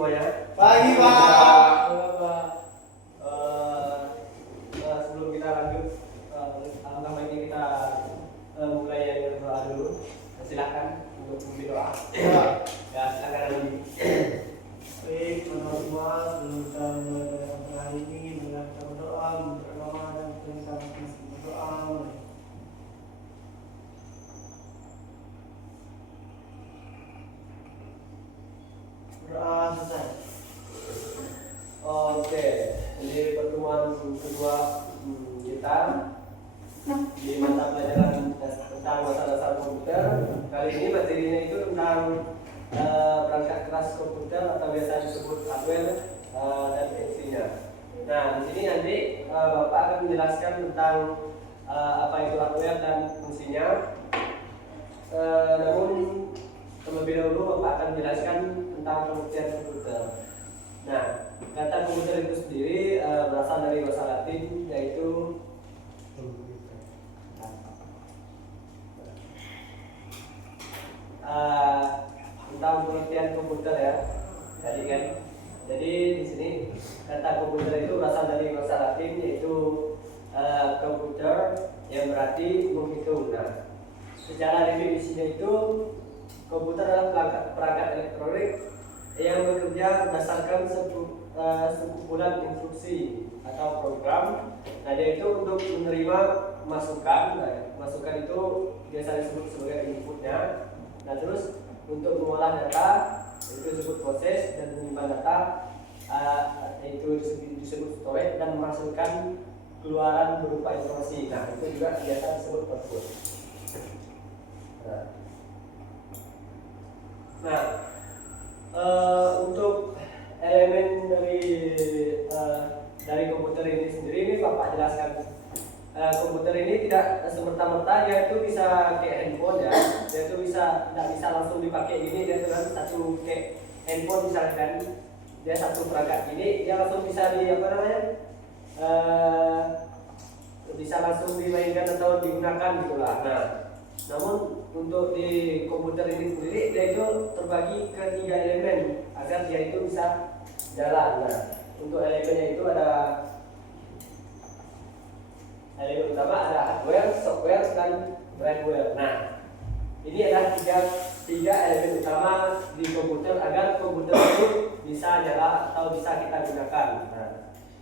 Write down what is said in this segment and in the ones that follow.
semuanya. Pagi, Pak. Pak. Sebelum kita lanjut, alhamdulillah ini kita mulai yang berdoa dulu. Silakan untuk berdoa. Ya, silakan lagi. Baik, teman-teman, sebelum kita mulai hari ini dengan kita berdoa, berdoa dan kita berdoa. Berdoa selesai. Oke, ini pertemuan kedua kita di mata pelajaran tentang dasar-dasar komputer. Kali ini materinya itu tentang perangkat keras komputer atau biasa disebut hardware dan fungsinya. Nah, di sini nanti Bapak akan menjelaskan tentang apa itu hardware dan fungsinya. Namun terlebih dahulu Bapak akan menjelaskan tentang pengertian komputer. Nah, kata komputer itu sendiri berasal dari bahasa Latin yaitu tentang pengertian komputer ya. Jadi di sini kata komputer itu berasal dari bahasa Latin yaitu komputer yang berarti menghitung. Nah, secara definisinya itu komputer adalah perangkat elektronik yang bekerja berdasarkan sekumpulan instruksi atau program. Nah, dia itu untuk menerima masukan. Nah, masukan itu biasa disebut sebagai inputnya. Nah, terus untuk mengolah data itu disebut proses, dan menyimpan data itu disebut storage, dan menghasilkan keluaran berupa informasi. Nah, itu juga biasa disebut output. Nah, untuk elemen dari komputer ini sendiri, ini Bapak jelaskan. Komputer ini tidak semerta-merta dia itu bisa kayak handphone ya. Dia itu tidak bisa langsung dipakai gini. Dia itu kan satu kayak handphone misalkan, dia satu perangkat gini, dia langsung bisa bisa langsung dimainkan atau digunakan gitulah. Nah, namun untuk di komputer ini sendiri dia itu terbagi ke 3 elemen agar dia itu bisa jalan. Nah, untuk elemennya itu ada elemen utama, ada hardware, software, dan firmware. Nah, ini adalah tiga elemen utama di komputer agar komputer itu bisa jalan atau bisa kita gunakan. Nah,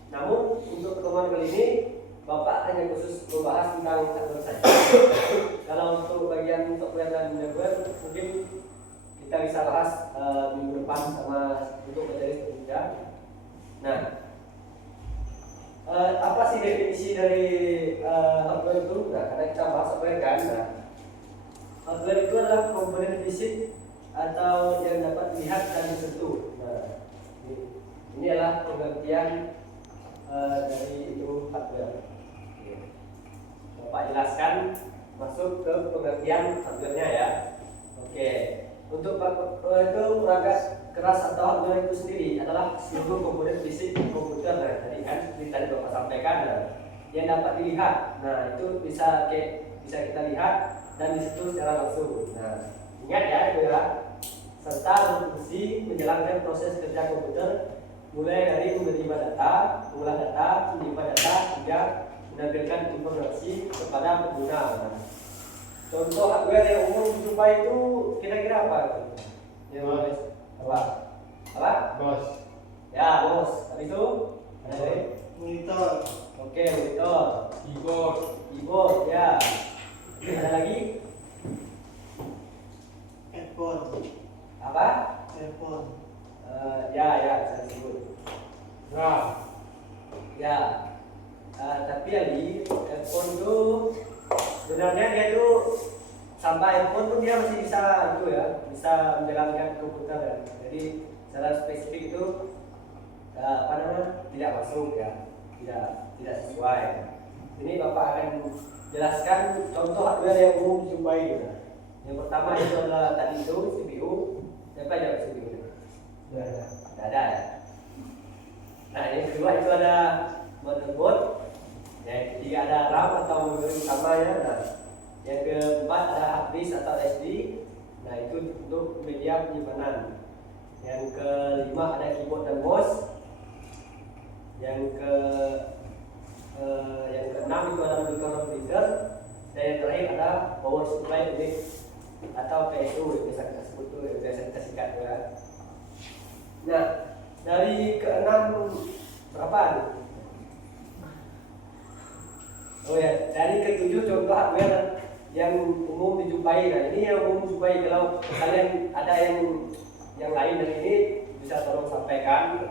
namun untuk pertemuan kali ini Bapak hanya khusus membahas tentang hardware saja. Kalau untuk bagian software dan firmware mungkin kita bisa bahas minggu depan sama untuk materi selanjutnya. Nah, apa sih definisi dari hardware itu? Nah, karena kita bahas hardware kan. Nah, hardware itu adalah komponen fisik atau yang dapat dilihat dan disentuh. Nah, ini adalah pengertian dari itu hardware. Bapak jelaskan masuk ke pengertian hardware-nya ya. Oke, untuk itu perangkat keras atau hardware itu sendiri adalah seluruh komponen fisik komputer. Nah, tadi Bapak sampaikan, yang dapat dilihat. Nah, itu bisa kita lihat dan disentuh secara langsung. Nah, ingat ya itu ya. Serta berfungsi menjalankan proses kerja komputer mulai dari menerima data, mengolah data, menyimpan data, hingga menampilkan informasi kepada pengguna. Nah, contoh hardware yang umum dijumpai itu kira-kira apa? Apa? Bos. Ya, bos. Habis itu Monitor. Oke, monitor. Keyboard, ya. Ada lagi? Headphone. Apa? Headphone. Ya, bisa disebut. Ya. Tapi headphone itu sebenarnya dia itu sampai headphone pun dia masih bisa bisa menjalankan komputer ya. Jadi secara spesifik itu tidak masuk ya, tidak sesuai. Ini Bapak akan jelaskan contoh hardware yang umum dijumpai ya. Yang pertama itu adalah tadi itu CPU. Siapa jawab CPU? Tidak ada ya. Nah, yang kedua itu ada motherboard. Yang ketiga ada RAM atau memori utamanya. Nah, yang keempat ada hard disk atau SD. Nah, itu untuk media penyimpanan. Yang kelima ada keyboard dan mouse. Yang keenam itu ada monitor printer. Dan yang terakhir ada power supply unit atau PSU yang biasa kita sebut tuh, yang biasa kita singkat ya. Nah, dari keenam berapa? Oh ya, dari ketujuh contoh hardware yang umum dijumpai. Nah, ini yang umum dijumpai. Kalau kalian ada yang lain dari ini bisa tolong sampaikan.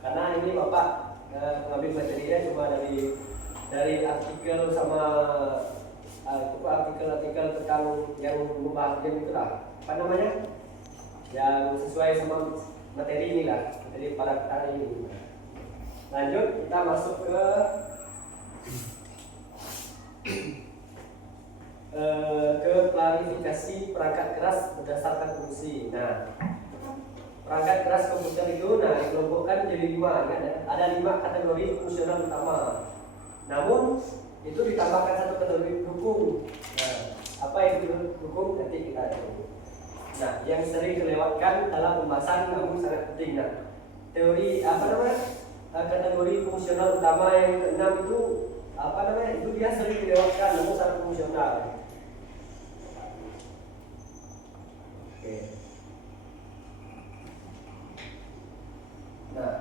Karena ini Bapak mengambil materinya cuma dari artikel sama artikel tentang yang membahas game itulah. Apa namanya? Yang sesuai sama materi inilah, materi pada hari ini. Lanjut kita masuk ke klarifikasi perangkat keras berdasarkan fungsi. Nah, perangkat keras komputer itu dikelompokkan jadi 5 kan ya? Ada 5 kategori fungsional utama. Namun itu ditambahkan satu kategori dukung. Nah, apa itu dukung nanti kita lihat. Nah, yang sering dilewatkan dalam pembahasan namun sangat penting. Nah, teori kategori fungsional utama yang keenam itu itu dia sering dilewatkan namun sangat fungsional. Oke. Nah,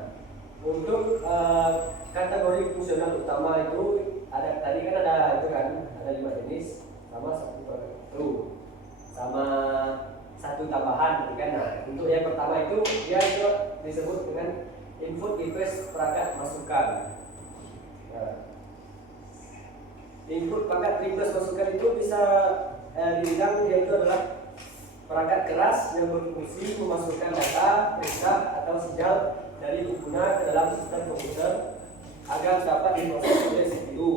untuk kategori fungsional utama itu ada tadi kan ada 5 jenis sama satu tambahan kan. Nah, untuk yang pertama itu dia disebut dengan input request perangkat masukan. Nah, input perangkat request masukan itu bisa dibilang dia itu adalah perangkat keras yang berfungsi memasukkan data, perintah atau sinyal dari pengguna ke dalam sistem komputer agar dapat diproses oleh CPU.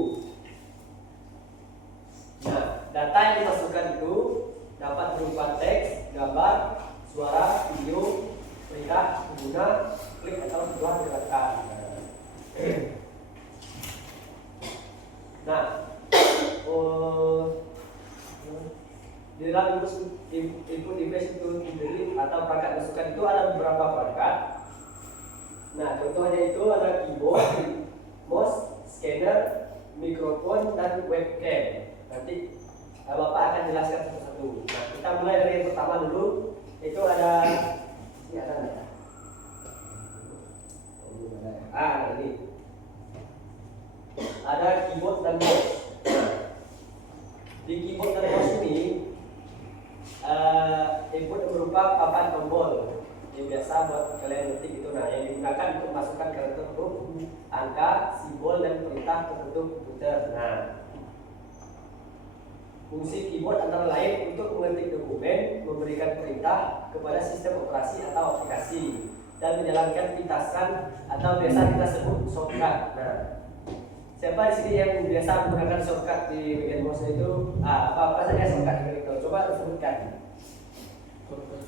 Nah, data yang dimasukkan itu dapat berupa teks, gambar, suara, video, perintah pengguna, klik atau sebuah gerakan. Nah, di dalam input device itu sendiri atau perangkat masukan itu ada beberapa perangkat. Nah, contohnya itu ada keyboard, mouse, scanner, mikrofon, dan webcam. Nanti Bapak akan jelaskan satu-satu. Nah, kita mulai dari yang pertama dulu. Itu ada ini ada nggak ya? Ini ada keyboard dan mouse. Nah, di keyboard dan mouse ini input berupa papan tombol yang biasa buat kalian ngetik itu. Nah, yang digunakan untuk masukkan karakter huruf, angka, simbol, dan perintah ke bentuk komputer. Nah, fungsi keyboard antara lain untuk mengetik dokumen, memberikan perintah kepada sistem operasi atau aplikasi, dan menjalankan pintasan atau biasa kita sebut shortcut. Nah, siapa di sini yang biasa menggunakan shortcut di bagian mouse itu? Apa saja shortcut itu? Coba sebutkan.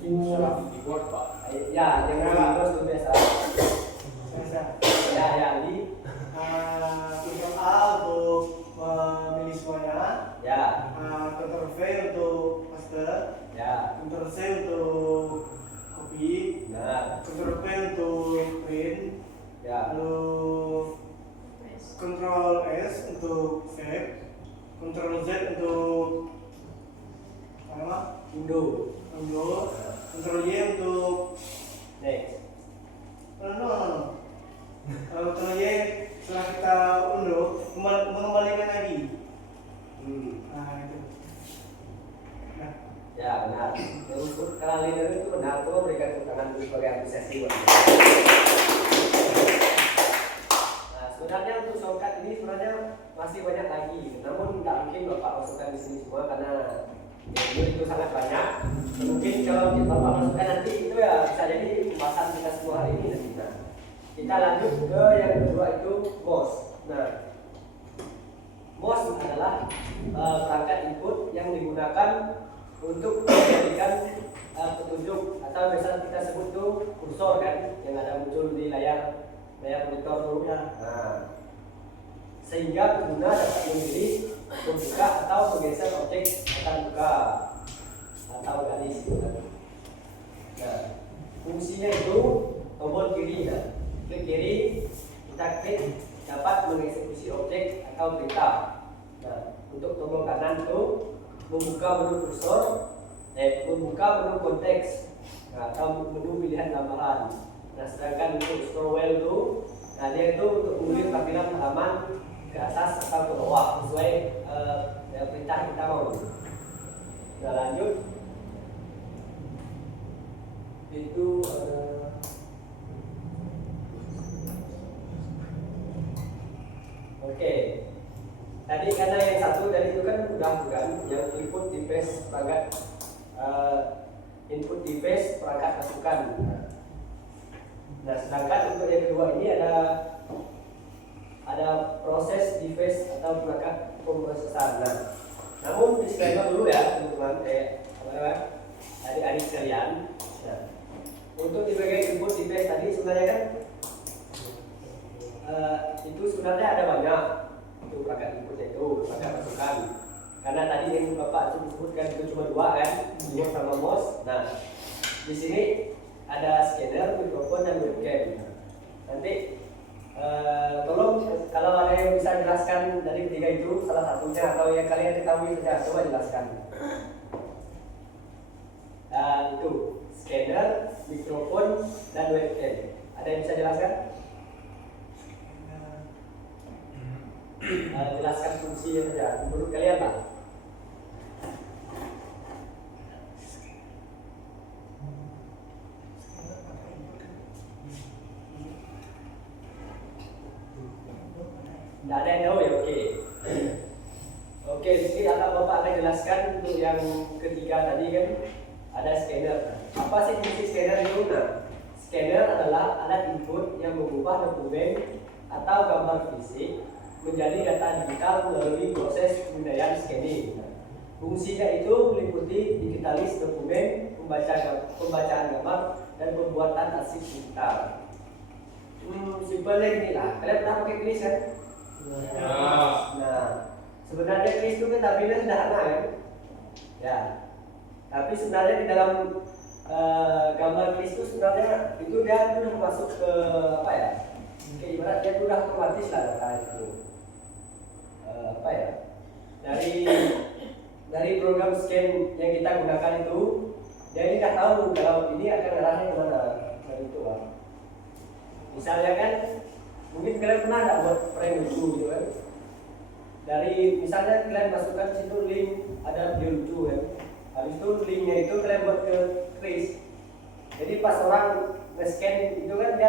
Keyboard Pak. Ya, yang mouse itu biasa. Ya, di Ctrl A untuk memilih semuanya. ya, Ctrl V untuk paste. ya. Ctrl C untuk copy. Nah, Ctrl P untuk print. ya. Lalu Ctrl S untuk save. Ctrl Z untuk Undo. Ctrl Y untuk Next. no. Ctrl Y setelah kita unduh mengembalikan lagi. Nah, itu. Nah, Ya, benar. Untuk kali ini itu benar. Coba berikan tepuk tangan dulu sebagai apresiasi buat dia. Nah, sebenarnya untuk shortcut ini sebenarnya masih banyak lagi. Namun tidak mungkin Bapak masukkan di sini semua karena itu sangat banyak. Mungkin kalau Bapak masukkan nanti itu ya bisa jadi pembahasan kita semua hari ini nanti. Nah, kita lanjut ke yang kedua itu mouse. Nah, mouse adalah perangkat input yang digunakan untuk menjadikan petunjuk atau biasa kita sebut tuh kursor kan yang ada muncul di layar monitor tuh. Nah, sehingga pengguna dapat memilih membuka atau menggeser objek akan buka atau garis. Nah, fungsinya itu tombol kiri ya. Klik kiri, kita klik dapat mengeksekusi objek atau perintah. Nah, untuk tombol kanan itu membuka menu kursor, membuka menu konteks, nah, atau menu pilihan tambahan. Nah, sedangkan untuk scroll wheel itu, nah dia itu untuk mengulik tampilan halaman ke atas atau ke bawah sesuai perintah kita mau. Nah, lanjut itu oke. Tadi karena yang satu dari itu kan udah bukan yang input device perangkat input device perangkat masukan. Nah, sedangkan untuk yang kedua ini ada proses device atau perangkat pemrosesan. Nah, namun disclaimer dulu ya teman-teman, adik-adik sekalian. Nah, untuk di bagian input device tadi sebenarnya kan itu sebenarnya ada banyak untuk perangkat inputnya itu perangkat masukan. Karena tadi yang Bapak sebutkan itu cuma dua kan, keyboard sama mouse. Nah, di sini ada scanner, mikrofon dan webcam. Nanti tolong kalau ada yang bisa jelaskan dari tiga itu salah satunya atau yang kalian ketahui saja, coba jelaskan. Itu scanner, mikrofon dan webcam. Ada yang bisa jelaskan? Jelaskan fungsi saja menurut kalian lah. Tidak ada yang tahu ya, oke. Oke, jadi Bapak akan jelaskan untuk yang ketiga tadi kan ada scanner. Apa sih fungsi scanner itu? Nah, scanner adalah alat input yang mengubah dokumen atau gambar fisik menjadi data digital melalui proses pemindaian scanning. Fungsinya itu meliputi digitalis dokumen, pembacaan gambar, dan pembuatan arsip digital. Simpelnya gini lah, kalian pernah pakai kris kan? Ya. Nah, sebenarnya kris itu kan tampilnya sederhana kan? Ya. Tapi sebenarnya di dalam gambar kris itu sebenarnya itu dia sudah masuk ke apa ya? Kayak ibarat dia sudah otomatis lah data itu. Apa ya? Dari program scan yang kita gunakan itu, dia ini dah tahu kalau ini akan arahnya kemana. Nah, itu lah. Misalnya kan, mungkin kalian pernah nggak buat prank lucu gitu kan? Dari misalnya kalian masukkan situ link ada video lucu kan? Habis itu linknya itu kalian buat ke kris. Jadi pas orang nge-scan itu kan dia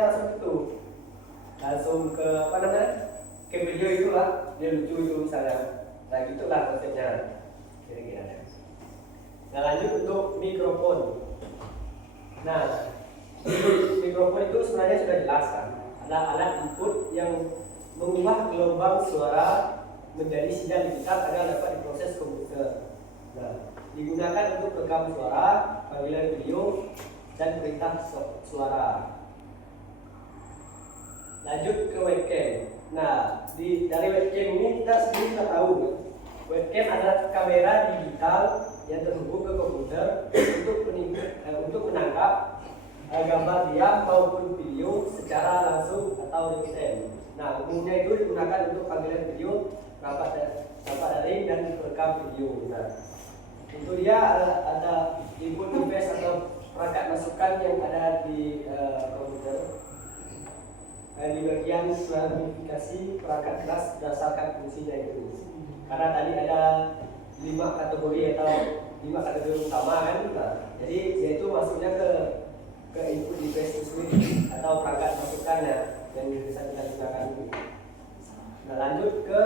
langsung ke apa namanya? Ke video itulah, dia lucu itu misalnya. Nah gitulah konsepnya kira-kira. Nah lanjut untuk mikrofon. Nah mikrofon itu sebenarnya sudah jelas kan, ada alat input yang mengubah gelombang suara menjadi sinyal digital agar dapat diproses komputer. Nah, digunakan untuk rekam suara, panggilan video, dan perintah suara. Lanjut ke webcam. Nah, dari webcam ini kita sendiri sudah tahu kan? Webcam adalah kamera digital yang terhubung ke komputer untuk menangkap gambar diam maupun video secara langsung atau real time. Nah, umumnya itu digunakan untuk panggilan video, rapat daring dan rekam video. Nah, itu dia ada input device atau perangkat masukan yang ada di komputer. Di bagian klasifikasi perangkat keras berdasarkan fungsinya itu. Karena tadi ada 5 kategori atau 5 kategori utama kan. Nah, jadi yaitu masuknya ke input device itu sendiri atau perangkat masukannya yang bisa kita gunakan itu. Nah, lanjut ke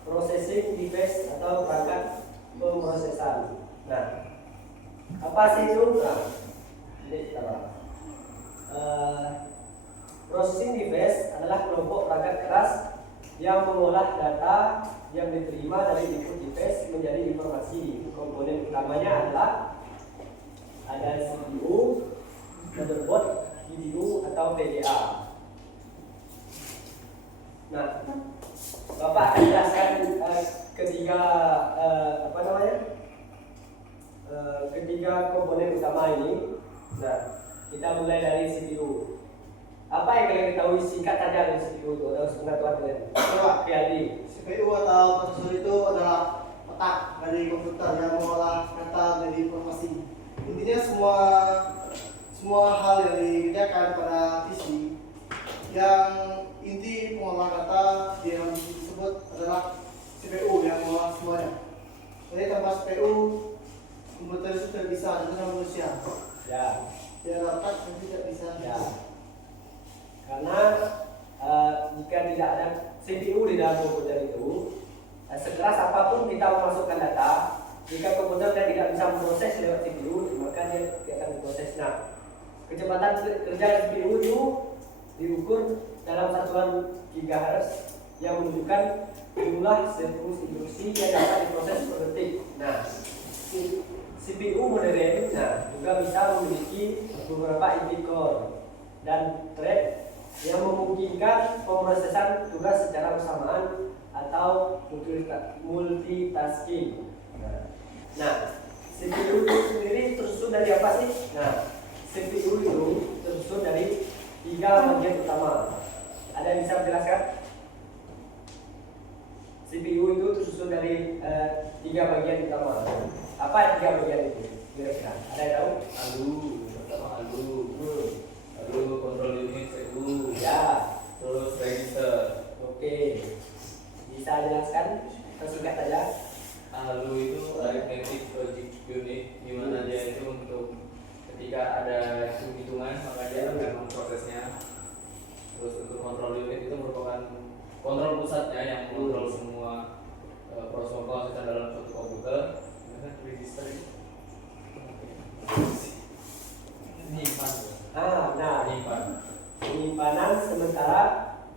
processing device atau perangkat pemrosesan. Nah, apa sih itu? Nah, ini kita bahas. Processing device adalah kelompok perangkat keras yang mengolah data yang diterima dari input device menjadi informasi. Komponen utamanya adalah ada CPU, motherboard, GPU atau VGA. Nah, Bapak akan jelaskan ketiga ketiga komponen utama ini. Nah, Kita mulai dari CPU. Apa yang kalian ketahui singkat saja dari CPU itu atau pengetahuan kalian? Coba. Oke, Adi. CPU atau prosesor itu adalah otak dari komputer yang mengolah data dari informasi. Intinya semua hal yang dikerjakan pada PC yang inti pengolahan data di dalam PC tersebut adalah CPU yang mengolah semuanya. Jadi tanpa CPU komputer itu tidak bisa dengan manusia. Ya. Dia otak dan tidak bisa. Ya. Karena jika tidak ada CPU di dalam komputer itu, sekeras apapun kita memasukkan data, jika komputer tidak bisa memproses lewat CPU, maka dia tidak akan diproses. Nah, kecepatan kerja CPU itu diukur dalam satuan GHz yang menunjukkan jumlah siklus instruksi yang dapat diproses per detik. Nah, CPU modern juga bisa memiliki beberapa inti core dan thread yang memungkinkan pemrosesan tugas secara bersamaan atau multitasking. Nah, CPU itu sendiri tersusun dari apa sih? Nah, CPU itu tersusun dari 3 bagian utama. Ada yang bisa menjelaskan? CPU itu tersusun dari 3 bagian utama. Apa 3 bagian itu? Kira-kira ada yang tahu? Pertama lalu kontrol unit CPU, Ya, terus register. oke. Bisa jelaskan? Tersingkat saja. Lalu itu arithmetic logic unit, di mana dia itu untuk ketika ada hitungan maka dia akan memprosesnya. Terus untuk kontrol unit itu merupakan kontrol pusatnya yang mengontrol semua proses pemrosesan dalam suatu komputer. Kemudian register itu menyimpan. Penyimpanan sementara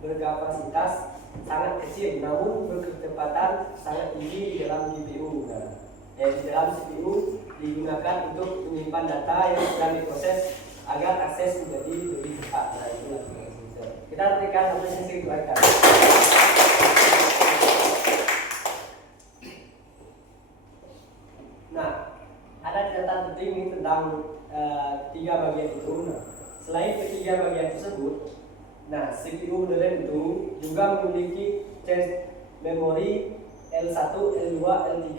berkapasitas sangat kecil namun berkecepatan sangat tinggi di dalam GPU. Di dalam CPU digunakan untuk menyimpan data yang sedang diproses agar akses menjadi lebih cepat. Nah, itulah kita berikan apresiasi untuk mereka. Nah, ada catatan penting nih tentang 3 bagian itu. Nah, selain ketiga bagian tersebut, nah CPU modern itu juga memiliki cache memori L1, L2, L3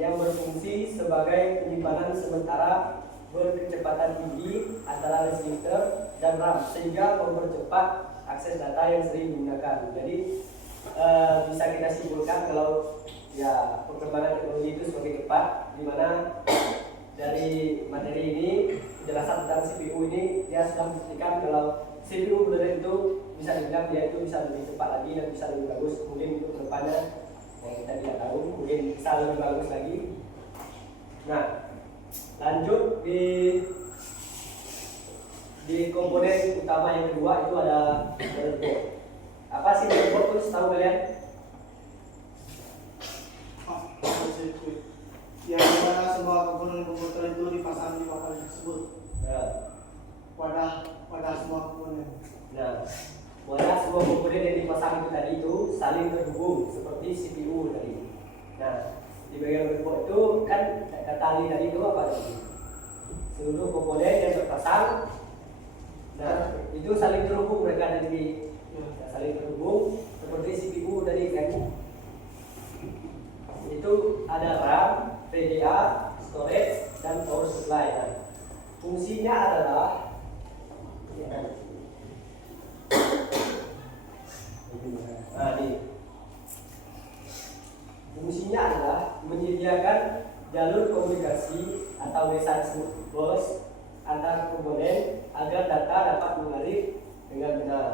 yang berfungsi sebagai penyimpanan sementara berkecepatan tinggi antara register dan RAM sehingga mempercepat akses data yang sering digunakan. Jadi bisa kita simpulkan kalau ya perkembangan teknologi itu semakin cepat, di mana dari materi ini penjelasan tentang CPU ini dia sudah membuktikan kalau CPU modern itu bisa dibilang dia itu bisa lebih cepat lagi dan bisa lebih bagus. Kemudian untuk kedepannya yang kita tidak tahu mungkin bisa lebih bagus lagi. Nah, lanjut di komponen utama yang kedua itu ada motherboard. Apa sih motherboard itu setahu kalian? Yang dimana semua komponen komputer itu dipasang di wadah tersebut. Wadah semua komponen. Nah, wadah semua komponen yang dipasang itu tadi itu saling terhubung seperti CPU tadi. Nah, di bagian motherboard itu kan tali tadi itu apa tadi? Seluruh komponen yang terpasang. Nah, itu saling terhubung mereka tadi. Saling terhubung seperti CPU tadi kan. Itu ada RAM, VGA, storage, dan power supply. Nah, fungsinya adalah fungsinya adalah menyediakan jalur komunikasi atau message bus antar komponen agar data dapat mengalir dengan benar.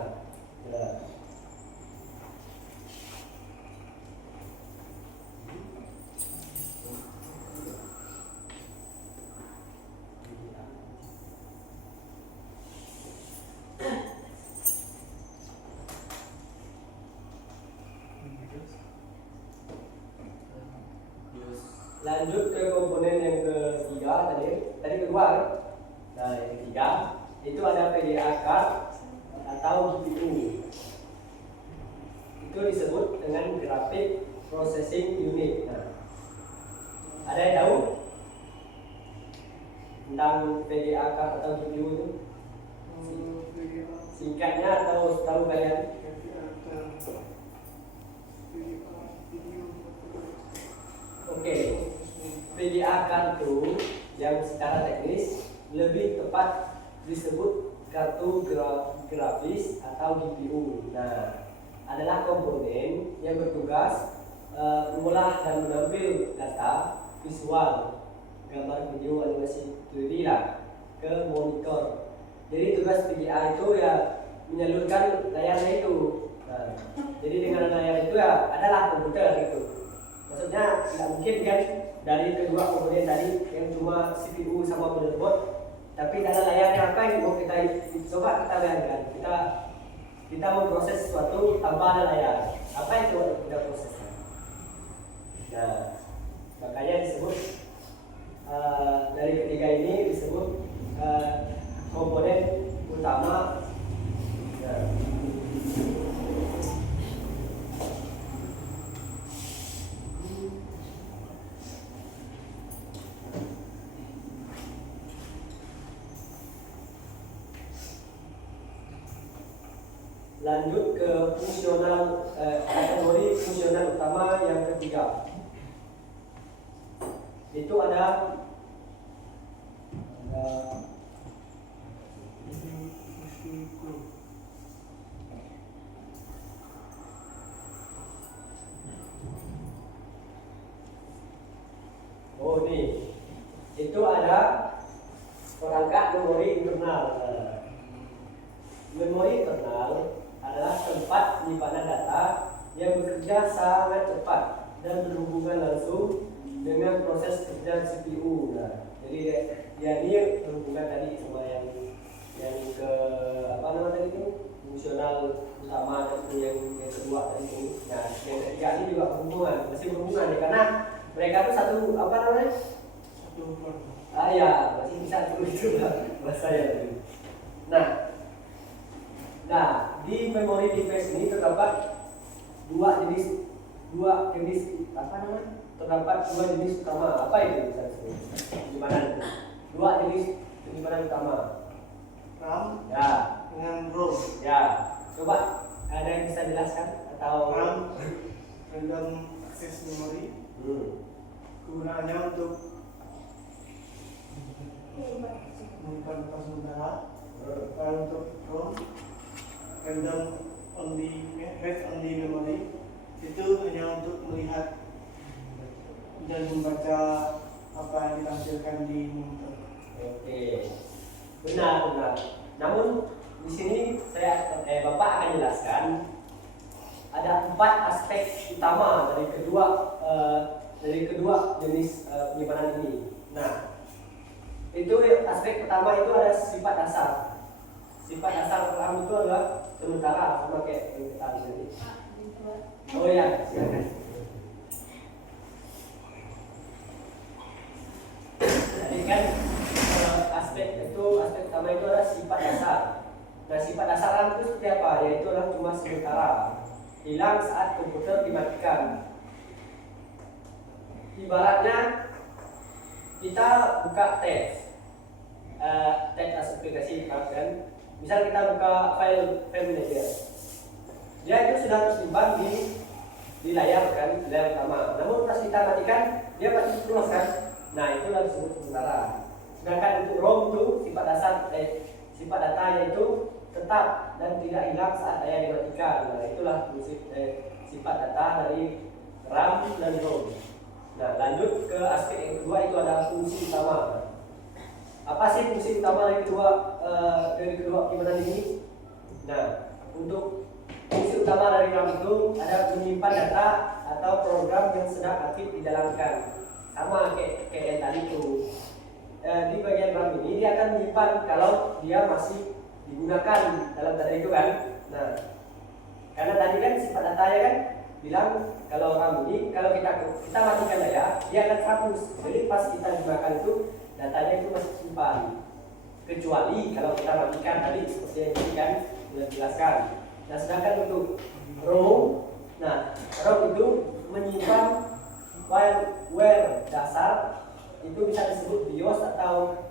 Lanjut ke komponen yang ketiga tadi kedua kan? Nah, yang ketiga itu ada PDA card atau GPU. Itu disebut dengan graphic processing unit. Nah, ada yang tahu tentang PDA card atau GPU itu? singkatnya atau tahu kalian? Oke, PDA kartu yang secara teknis lebih tepat disebut kartu grafis atau GPU. Nah, adalah komponen yang bertugas mengolah dan mengambil data visual, gambar, video, animasi 3D lah ke monitor. Jadi tugas PDA itu ya menyalurkan layarnya itu. Nah, jadi dengan layar itu ya adalah komputer gitu. Maksudnya tidak mungkin kan dari kedua komponen tadi yang cuma CPU sama motherboard, tapi ada layarnya. Apa yang mau kita coba kita bayangkan, kita memproses sesuatu tanpa ada layar. Apa itu kita prosesnya? Nah, makanya disebut dari ketiga ini disebut komponen utama. Nah, lanjut ke fungsional kategori fungsional utama yang ketiga. Itu ada itu ada perangkat memori internal. Memori internal adalah tempat penyimpanan data yang bekerja sangat cepat dan berhubungan langsung dengan proses kerja CPU. Nah, jadi dia ini berhubungan tadi sama yang ke apa namanya tadi itu fungsional utama itu yang kedua tadi itu. Nah, yang ketiga ini juga berhubungan, masih berhubungan ya, karena mereka itu satu apa namanya? Ya, masih bisa itu bahasa ya. Nah, di memory device ini terdapat dua jenis apa namanya? Terdapat dua jenis utama. Apa itu bisa disebut? Penyimpanan itu. Dua jenis penyimpanan utama. RAM Ya. dengan ROM. Ya. Coba ada yang bisa jelaskan atau RAM random access memory. Kegunaannya untuk menyimpan data sementara. Kalau untuk ROM random read only memory itu hanya untuk melihat dan membaca apa yang ditampilkan di monitor. Oke, benar. Namun di sini Bapak akan jelaskan ada 4 aspek utama dari kedua jenis penyimpanan ini. Nah, itu aspek pertama itu ada sifat dasar. Sifat dasar RAM itu adalah sementara, sama kayak yang kita lihat tadi. Oh ya, silakan. Jadi kan aspek pertama itu adalah sifat dasar. Nah, sifat dasar RAM itu seperti apa? Yaitu adalah cuma sementara, hilang saat komputer dimatikan. Ibaratnya kita buka teks aplikasi kan. Misal kita buka file manager, dia itu sudah tersimpan di layar kan, di layar utama. Namun pas kita matikan, dia pasti keluar kan. Nah, itulah disebut sementara. Sedangkan untuk ROM itu sifat datanya itu tetap dan tidak hilang saat daya dimatikan. Nah, itulah sifat data dari RAM dan ROM. Nah, lanjut ke aspek yang kedua, itu adalah fungsi utama. Apa sih fungsi utama dari kedua penyimpanan ini? Nah, untuk fungsi utama dari RAM itu ada menyimpan data atau program yang sedang aktif dijalankan. Sama kayak yang tadi itu. Di bagian RAM ini dia akan menyimpan kalau dia masih digunakan dalam data itu kan. Nah, karena tadi kan sifat datanya kan bilang kalau RAM ini kalau kita matikan daya, dia akan terhapus. Jadi pas kita gunakan itu datanya itu masih simpan. Kecuali kalau kita matikan tadi seperti yang tadi kan sudah dijelaskan. Nah, sedangkan untuk ROM, ROM itu menyimpan firmware dasar, itu bisa disebut BIOS atau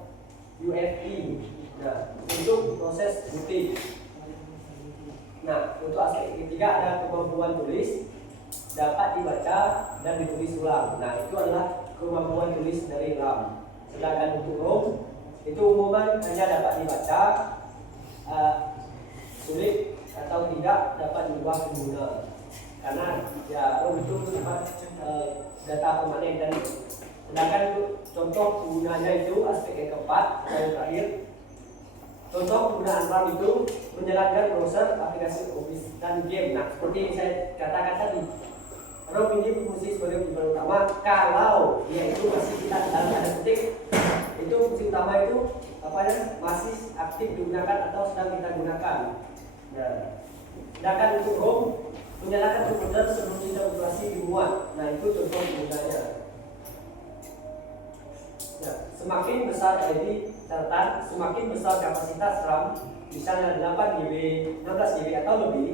UEFI. Nah, untuk proses booting. untuk aspek ketiga ada kemampuan tulis, dapat dibaca dan ditulis ulang. Nah, itu adalah kemampuan tulis dari RAM. Sedangkan untuk ROM itu umumnya hanya dapat dibaca, sulit atau tidak dapat diubah pengguna. Karena ya ROM itu bersifat data permanen, dan sedangkan contoh penggunanya itu aspek yang keempat atau yang terakhir. Contoh penggunaan RAM itu menjalankan browser, aplikasi Office dan game. Nah, seperti yang saya katakan tadi, ROM ini berfungsi sebagai penyimpanan utama kalau dia itu masih kita dalam tanda petik itu fungsi utama itu apa ya, masih aktif digunakan atau sedang kita gunakan. Nah, sedangkan untuk ROM menyalakan komputer sebelum kita operasi dimuat. Nah, itu contoh penggunanya. Nah, semakin besar jadi catatan, semakin besar kapasitas RAM, misalnya 8 GB, 16 GB atau lebih.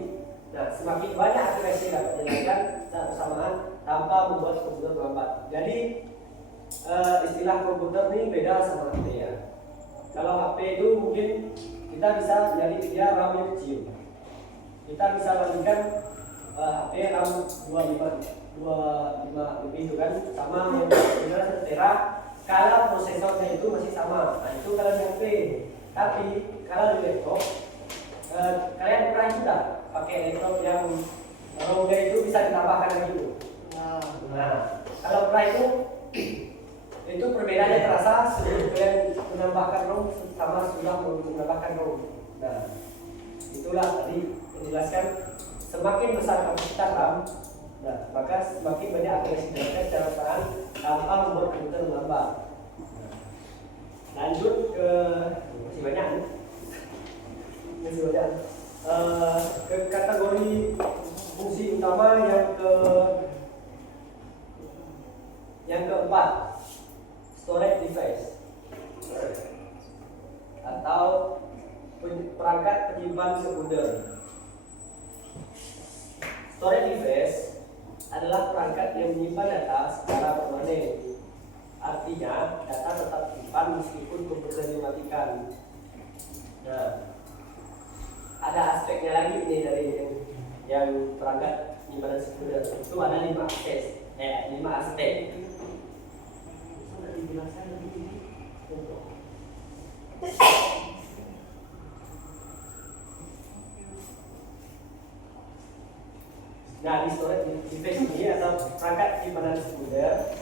Nah, semakin banyak aplikasi yang dapat dijalankan secara bersamaan tanpa membuat komputer terlambat. Jadi istilah komputer ini beda sama HP ya. Kalau HP itu mungkin kita bisa jadi dia RAM-nya kecil. Kita bisa bandingkan HP RAM 25 lebih itu kan sama yang benar 1 tera. Kalau prosesornya itu masih sama, nah itu kalau di HP. Tapi kalau di laptop, kalian pernah juga pakai laptop yang ROM-nya itu bisa ditambahkan lagi itu. Nah, kalau pernah itu perbedaannya terasa sebelum kalian menambahkan ROM sama sudah menambahkan ROM. Nah, itulah tadi menjelaskan semakin besar kapasitas RAM, nah maka semakin banyak aplikasi dijalankan secara bersamaan tanpa membuat komputer melambat. Lanjut ke masih banyak nih. Ke kategori fungsi utama yang keempat, storage device atau perangkat penyimpan sekunder. Storage device adalah perangkat yang menyimpan data secara permanen. Artinya data tetap disimpan meskipun komputer dimatikan. Nah, ada aspeknya lagi nih dari yang perangkat penyimpanan sekunder. Itu ada 5 aspek. Sudah dijelaskan lebih contoh. Nah, di storage device ini atau perangkat penyimpanan sekunder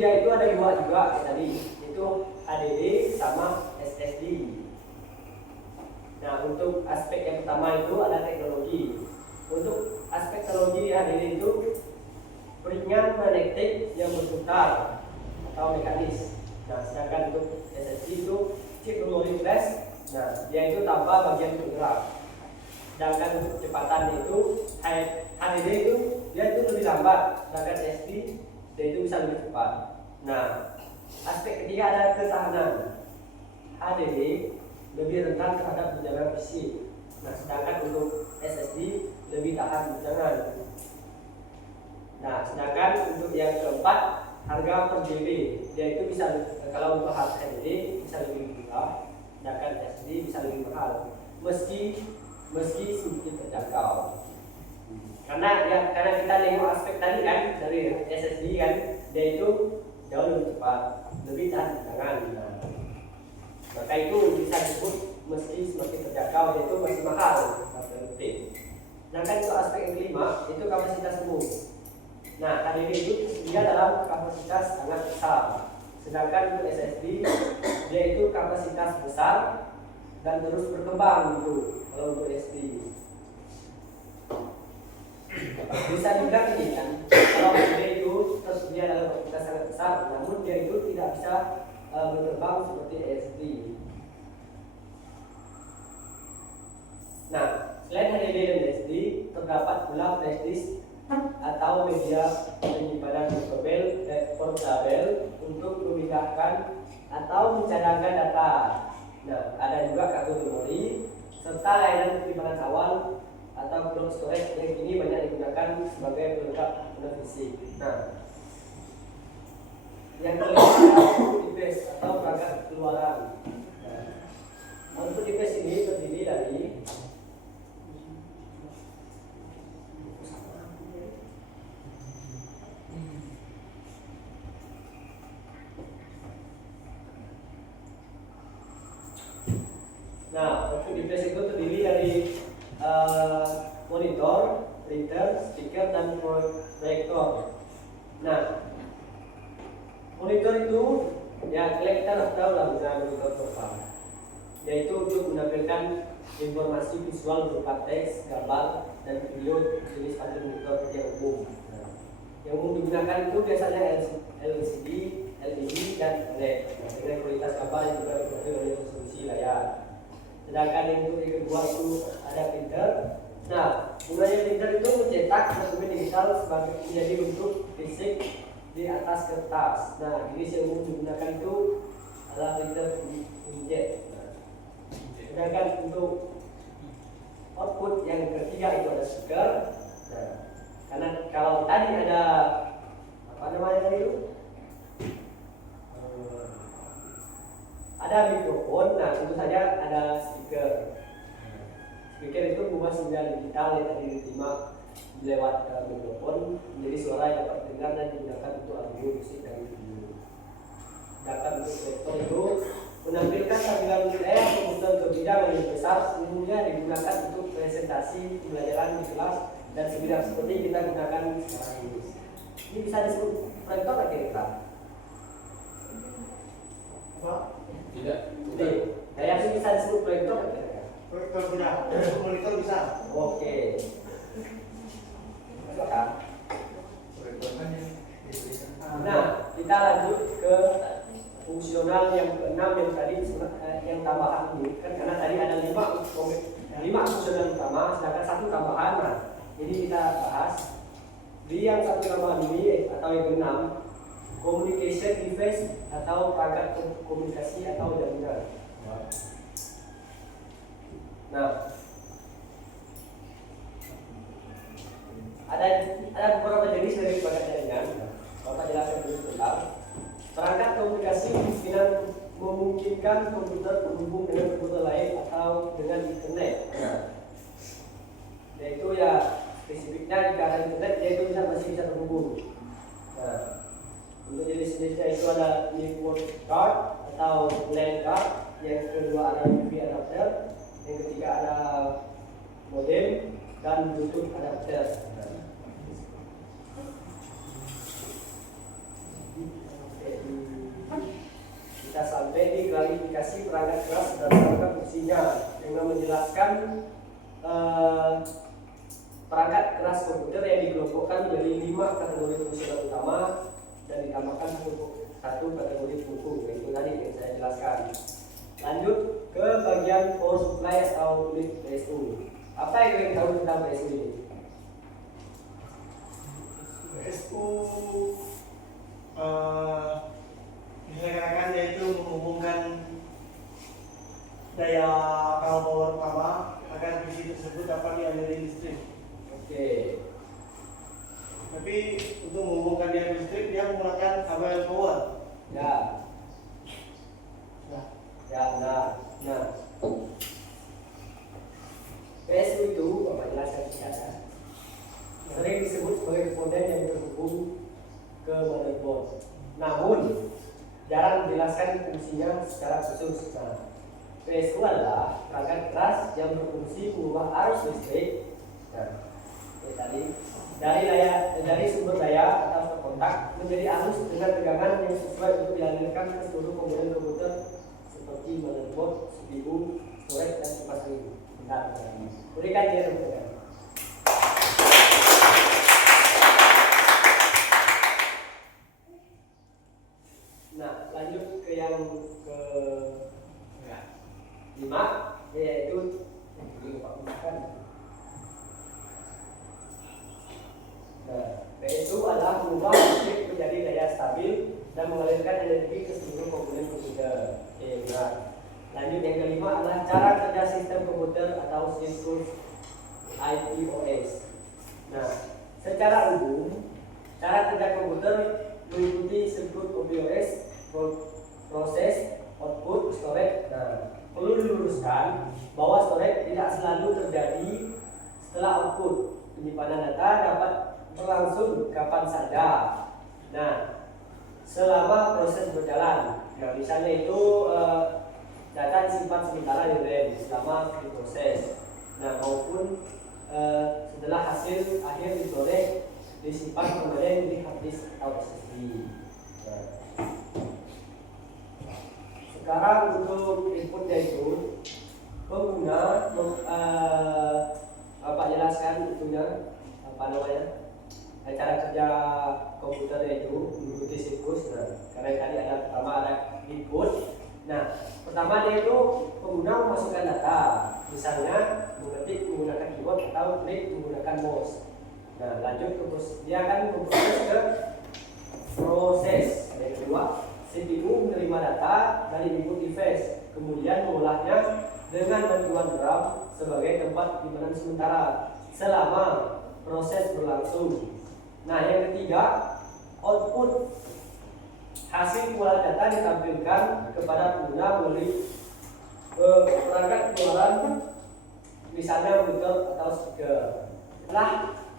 dia itu ada 2 juga kayak tadi, itu HDD sama SSD. Nah, untuk aspek yang pertama itu ada teknologi. Untuk aspek teknologi HDD itu ringan magnetik yang berputar atau mekanis. Nah, sedangkan untuk SSD itu chip memori flash. Nah, dia itu tanpa bagian penggerak. Sedangkan untuk kecepatan itu HDD itu dia itu lebih lambat, sedangkan SSD dia itu bisa lebih cepat. Nah, aspek ketiga ada ketahanan. HDD lebih rentan terhadap guncangan fisik. Nah, sedangkan untuk SSD lebih tahan guncangan. Nah, sedangkan untuk yang keempat, harga per GB dia itu bisa, kalau untuk HDD bisa lebih murah, sedangkan SSD bisa lebih mahal. Meski sedikit terjangkau. Karena kita nengok aspek tadi kan dari SSD kan, dia itu jauh lebih cepat, lebih tahan guncangan. Nah, maka itu bisa disebut meski semakin terjangkau, yaitu masih mahal. Sedangkan untuk aspek yang kelima itu kapasitas umum. Nah, HDD itu dia dalam kapasitas sangat besar. Sedangkan untuk SSD dia itu kapasitas besar dan terus berkembang gitu. Kalau untuk SD bisa dibilang ini kan, kalau HDD itu tersedia dalam kapasitas sangat besar, namun dia itu tidak bisa berkembang seperti SD. Nah, selain HDD dan SD, terdapat pula flash disk atau media penyimpanan portable untuk memindahkan atau mencadangkan data. Nah, ada juga kartu memori serta layanan penyimpanan awal atau cloud storage yang kini banyak digunakan sebagai pelengkap benda fisik. Nah, yang kelima output device atau perangkat keluaran. Nah, output device ini terdiri dari output device itu terdiri dari monitor, printer, speaker, dan proyektor. Nah, monitor itu ya kita harus tahu lah monitor apa, yaitu untuk menampilkan informasi visual berupa teks, gambar, dan video jenis pada monitor yang umum. Nah, yang umum digunakan itu biasanya LCD, LED, dan LED dengan kualitas gambar yang juga dibantu oleh resolusi layar. Sedangkan yang kedua itu ada printer. Nah, gunanya printer itu mencetak dokumen digital sebagai menjadi bentuk fisik di atas kertas. Nah, jenis yang umum digunakan itu adalah printer inkjet. Sedangkan untuk output yang ketiga itu ada speaker. Nah, karena kalau tadi ada apa namanya tadi itu? Ada mikrofon, nah tentu saja ada speaker. Speaker itu mengubah sinyal digital yang tadi diterima lewat mikrofon menjadi suara yang dapat didengar dan digunakan untuk audio, musik, dan video. Sedangkan untuk proyektor itu menampilkan tampilan layar komputer ke bidang yang besar, umumnya digunakan untuk presentasi pembelajaran di kelas dan sebidang seperti kita gunakan sekarang ini. Ini bisa disebut proyektor nggak kira-kira? Apa? Tidak. Layar ini bisa disebut proyektor nggak kira-kira? Proyektor tidak, monitor bisa. Oke. Masuk kan? Nah, kita lanjut ke fungsional yang keenam yang tadi yang tambahan ini kan, karena tadi ada 5 fungsional utama, sedangkan 1 tambahan. Nah, jadi kita bahas di yang 1 tambahan ini atau yang keenam, communication device atau perangkat komunikasi atau jaringan. Nah, ada beberapa jenis dari perangkat jaringan. Bapak jelaskan dulu sebentar. Perangkat komunikasi memungkinkan komputer terhubung dengan komputer lain atau dengan internet. Yaitu ya spesifiknya jika ada internet yaitu masih bisa terhubung. Nah, untuk jenis-jenisnya itu ada network card atau LAN card, yang kedua ada USB adapter, yang ketiga ada modem dan Bluetooth adapter. Kita sampai di klarifikasi perangkat keras berdasarkan fungsinya dengan menjelaskan perangkat keras komputer yang dikelompokkan menjadi 5 kategori fungsional utama dan ditambahkan 1 kategori pendukung, yaitu tadi yang saya jelaskan. Lanjut ke bagian power supply atau unit PSU. Apa yang kalian tahu tentang PSU ini? PSU dikatakan yaitu menghubungkan daya power utama agar PC tersebut dapat dialiri listrik. Oke. Tapi untuk menghubungkan dia listrik dia menggunakan kabel power. Ya. Ya, benar. Nah, PSU itu Bapak jelaskan saja. Sering disebut sebagai komponen yang terhubung ke motherboard. Namun jarang menjelaskan fungsinya secara khusus. Nah, PSU adalah perangkat keras yang berfungsi mengubah arus listrik. Nah, dari sumber daya atau kontak menjadi arus dengan tegangan yang sesuai untuk dialirkan ke seluruh komponen komputer seperti motherboard, CPU, storage, dan kipas angin. Bentar, berikan dia teman-teman. Nah, lanjut ke yang ke-5, yaitu PSU adalah mengubah listrik menjadi daya stabil dan mengalirkan energi ke seluruh komponen komputer. Benar. Lanjut yang ke-5 adalah cara kerja sistem komputer atau siklus IPOS. Nah, secara umum cara kerja komputer mengikuti sirkuit OPOS, proses, output, storage. Nah, perlu diluruskan bahwa storage tidak selalu terjadi setelah output. Penyimpanan data dapat berlangsung kapan saja. Nah, selama proses berjalan. Nah, misalnya itu data disimpan sementara di RAM selama diproses. Nah, maupun setelah hasil akhir di storage disimpan kemudian di hard disk atau SSD. Nah, sekarang untuk inputnya itu pengguna Bapak jelaskan itunya apa namanya cara kerja komputernya itu mengikuti siklus. Nah, karena tadi ada pertama ada input. Nah, pertama dia itu pengguna memasukkan data, misalnya mengetik menggunakan keyboard atau klik menggunakan mouse. Nah, lanjut ke dia akan memproses ke proses. Yang kedua, CPU menerima data dari input device, kemudian mengolahnya dengan bantuan RAM sebagai tempat penyimpanan sementara selama proses berlangsung. Nah, yang ketiga, output. Hasil pengolahan data ditampilkan kepada pengguna melalui perangkat pengeluaran, misalnya monitor atau speaker.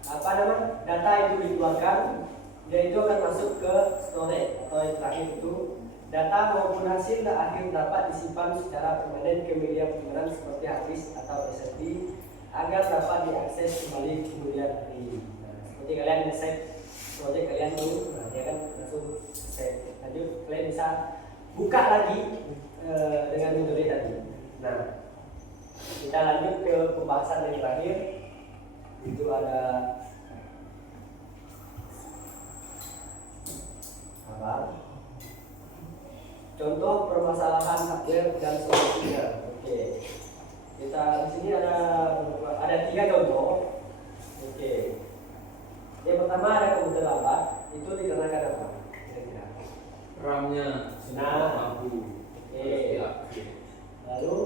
Setelah data itu dikeluarkan, dia itu akan masuk ke storage atau yang terakhir itu data maupun hasil akhir dapat disimpan secara permanen ke media penyimpanan seperti hard disk atau SSD agar dapat diakses kembali kemudian hari. Nah, seperti kalian nge-save project kalian tuh, nah dia kan langsung save. Lanjut kalian bisa buka lagi dengan metode tadi. Nah, kita lanjut ke pembahasan yang terakhir. Itu ada apa? Contoh permasalahan hardware dan solusinya. Oke. Kita di sini ada 3 contoh. Oke. Yang pertama ada komputer lambat. Itu dikarenakan apa? Kira-kira. RAM-nya mampu. Oke. Lalu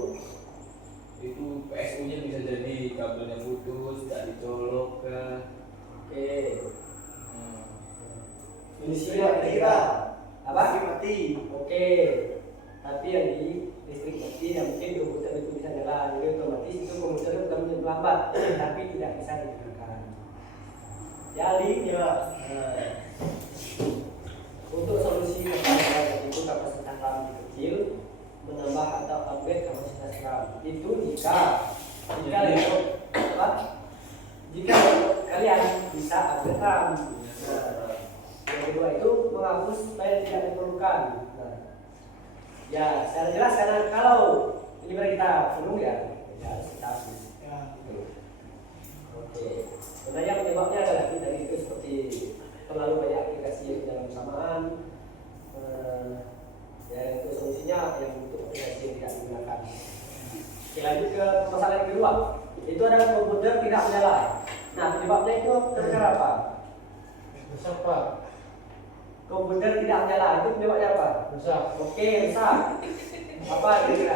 itu PSU-nya bisa jadi kabelnya putus, tidak dicolok kan. oke. Listrik mati Apa? mati. Oke. Tapi yang di listrik mati yang mungkin komputer itu bisa nyala, jadi otomatis itu komputer itu bukan lambat, tapi tidak bisa digunakan. Jadi ya. Untuk solusi masalah itu kapasitas RAM kecil, menambah atau upgrade kapasitas RAM itu jika kalian bisa upgrade RAM. Nah, yang kedua itu menghapus file tidak diperlukan. Nah, ya secara jelas karena kalau ini kita penuh ya harus kita hapus. Ya. Oke. Sebenarnya penyebabnya adalah tadi itu seperti terlalu banyak aplikasi yang dalam bersamaan. Ya itu solusinya yang untuk aplikasi yang tidak digunakan. Oke, lanjut ke masalah yang kedua. Itu adalah komputer tidak menyala. Nah, penyebabnya itu karena apa? Rusak Pak. Komputer tidak menyala itu penyebabnya apa? Rusak. Oke, rusak. Apa kira-kira?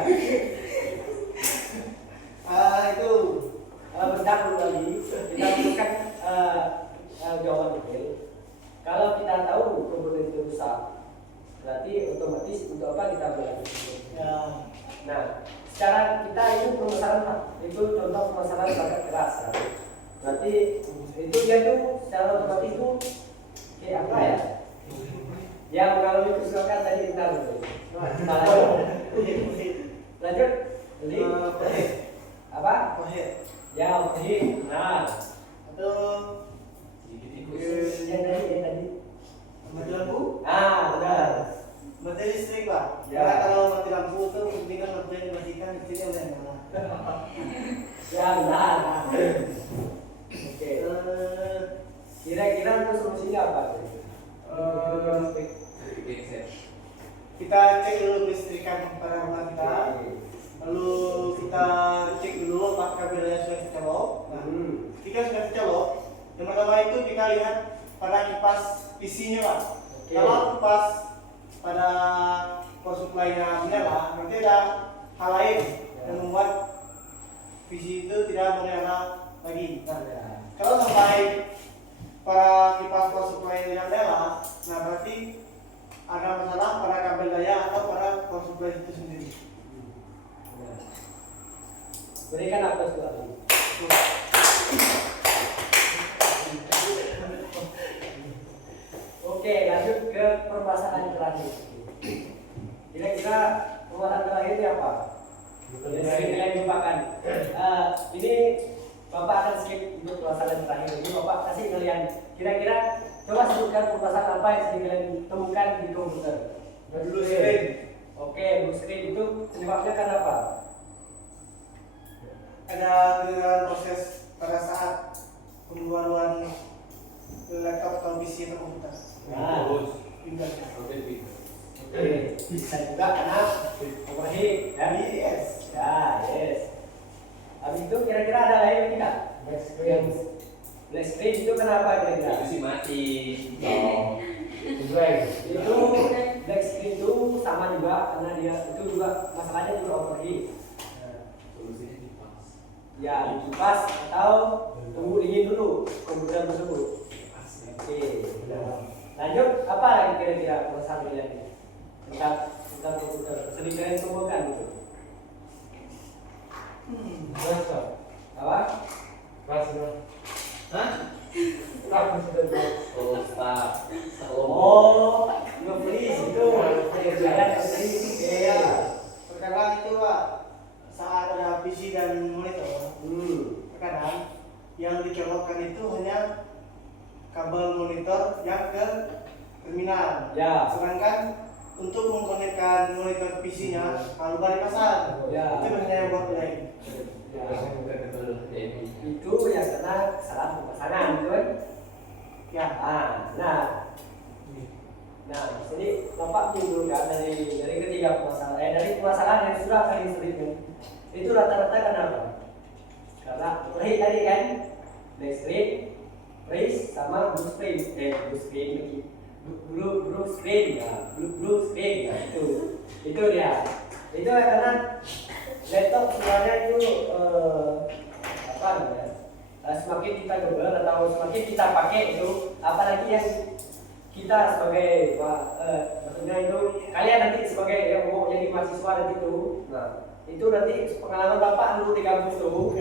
Itu Bentar dulu lagi. Kita berikan jawaban detail. Kalau kita tahu komputer itu rusak, berarti otomatis untuk apa kita belajar? ya. Nah, secara kita itu permasalahan itu contoh permasalahan bakat keras kan? Berarti itu dia tuh secara otomatis itu kayak apa ya? Yang mengalami kerusakan tadi kita lanjut ini apa? Ya, oke. Nah, Atau yang tadi mati lampu? benar. Mati listrik Pak. Ya. Karena kalau mati lampu itu kepentingan lampu yang dimatikan listriknya udah nyala. Ya, benar. Oke. Kira-kira untuk solusinya apa? Kita cek dulu listrikan pada rumah kita. Lalu kita cek dulu apakah kabelnya sudah tercolok. Nah, ketika sudah tercolok, yang pertama itu kita lihat pada kipas PC-nya Pak. Oke. Kalau kipas pada power supply-nya menyala, nanti ada hal lain yang membuat PC itu tidak menyala lagi. Nah, kalau sampai pada Berikan aplaus buat Ali. Oke, lanjut ke permasalahan terakhir. Kira-kira permasalahan terakhir ini apa? Yang sering kalian lupakan. Ini Bapak akan skip untuk permasalahan terakhir. Ini Bapak kasih kalian kira-kira coba sebutkan permasalahan apa yang sering kalian temukan di komputer. Blue screen. Oke, blue screen itu penyebabnya karena apa? Ada kegagalan proses pada saat pembaruan laptop atau PC atau komputer. Nah, Windows. oke, bisa juga karena overheat, ya? Yes. Ya, yes. Habis itu kira-kira ada lain tidak? Black screen. Black screen itu kenapa kira-kira? Itu sih mati. Itu black screen itu sama juga karena dia itu juga masalahnya juga overheat. Solusinya dipas. Ya, dikipas atau tunggu dingin dulu komputer tersebut. Oke. Lanjut, apa lagi kira-kira permasalahan kalian ini? Tentang komputer. Sering kalian temukan gitu. Apa? Hah? Oh, start. Oh, nge-freeze itu. Kalian nge-freeze. Oke. Terkadang itu Pak, saat ada PC dan monitor, terkadang yang dicolokkan itu hanya kabel monitor yang ke terminal. Ya. Sedangkan untuk mengkonekkan monitor PC-nya harus balik pasang. Ya. Itu biasanya yang buat lain. Ya. Ya. Itu yang karena kesalahan pemasangan, gitu kan? Ya. Nah, di sini Bapak menyimpulkan dari ketiga permasalahan, dari permasalahan yang sudah kalian sering itu rata-rata kenapa? Karena overheat tadi kan, black screen, freeze sama blue screen, blue screen ya itu dia. Itu karena laptop sebenarnya itu apa namanya? Semakin kita gebel atau semakin kita pakai itu, apalagi yang kita sebagai maksudnya itu kalian nanti sebagai yang mau jadi mahasiswa nanti itu, nah itu nanti pengalaman Bapak dulu di kampus tuh,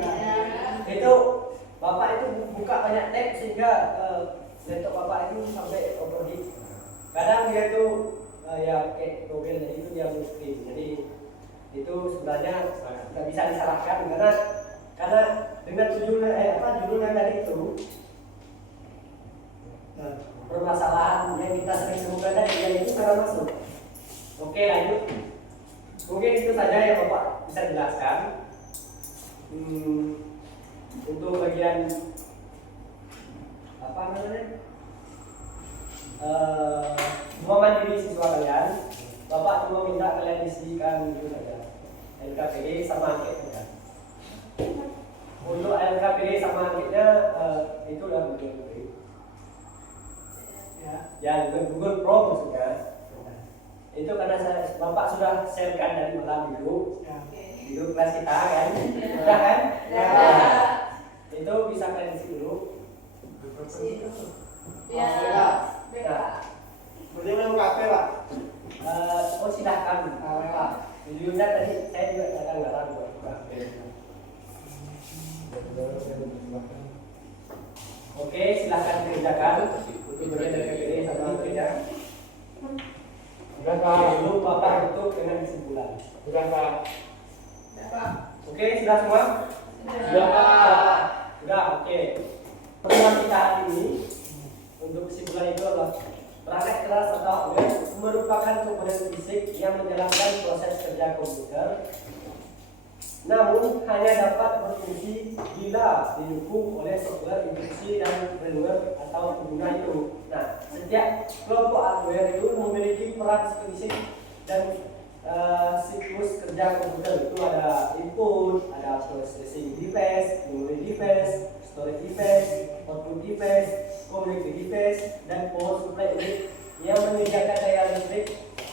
itu Bapak itu buka banyak tab sehingga laptop Bapak itu sampai overheat. Kadang dia tuh ya kayak mobil jadi itu dia blue screen. Jadi itu sebenarnya nggak bisa disalahkan karena dengan judulnya tadi itu permasalahan yang kita sering temukan tadi yang itu sudah masuk. Oke, lanjut. Mungkin itu saja yang Bapak bisa jelaskan. Untuk bagian apa namanya? Semua mandiri siswa kalian, Bapak cuma minta kalian isikan itu saja. LKPD sama angketnya. Untuk LKPD sama angketnya itu udah betul. Ya, Google Pro maksudnya. Itu karena Bapak sudah sharekan dari malam dulu. Di grup kelas kita kan. Sudah kan? Ya. Itu bisa kalian isi dulu. Ya. Nah, Berarti mau kafe Pak? oh silahkan. Pak. Videonya tadi saya juga kadang nggak tahu buat. Oke, silahkan dikerjakan. Untuk bagian dari KPD sama kerja. Dulu Bapak tutup dengan kesimpulan. Oke, sudah semua? Sudah, oke. Pertemuan kita hari ini untuk kesimpulan itu adalah perangkat keras atau hardware merupakan komponen fisik yang menjalankan proses kerja komputer, namun hanya dapat berfungsi bila didukung oleh software instruksi dan firmware atau pengguna itu. Nah, setiap kelompok hardware itu memiliki peran spesifik dan siklus kerja komputer. Itu ada input, ada processing device, memory device, storage device, output device, communication device, dan power supply unit yang menyediakan daya listrik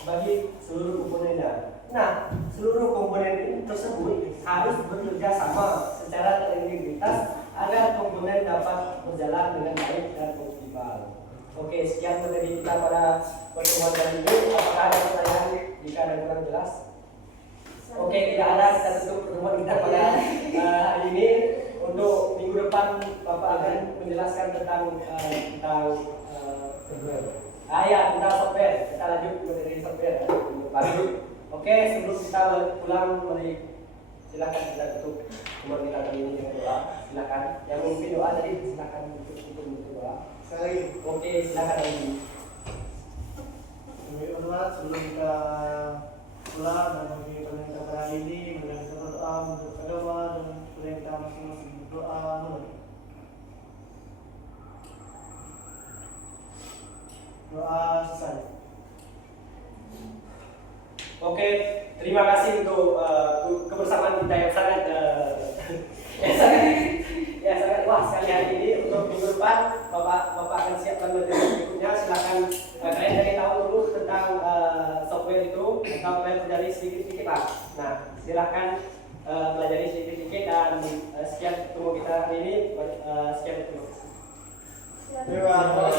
bagi seluruh komponennya. Nah, seluruh komponen tersebut harus bekerja sama secara terintegritas agar komponen dapat berjalan dengan baik dan optimal. Oke, sekian materi kita pada pertemuan kali ini. Apakah ada pertanyaan jika ada kurang jelas? Oke, tidak ada, kita tutup pertemuan kita pada hari ini. Untuk minggu depan Bapak akan menjelaskan tentang tentang software. Kita lanjut dari software minggu depan. Oke, sebelum kita pulang, mari silakan kita tutup pertemuan kita kali ini dengan doa. Silakan. Yang mungkin doa tadi silakan untuk doa. Sekali. Oke, silakan lagi. Teman-teman, sebelum kita pulang dan bagi kita hari ini, mari kita berdoa menurut agama dan mari kita masing-masing berdoa menurut doa selesai. Oke, terima kasih untuk kebersamaan kita yang sangat yang sangat wah sekali hari ini. Untuk minggu depan Bapak akan siapkan materi berikutnya. Silakan kalian dari tahu dulu tentang software itu atau kalian pelajari sedikit-sedikit lah. Nah, silakan pelajari sedikit-sedikit dan sekian ketemu kita hari ini. Sekian terima kasih. Terima kasih.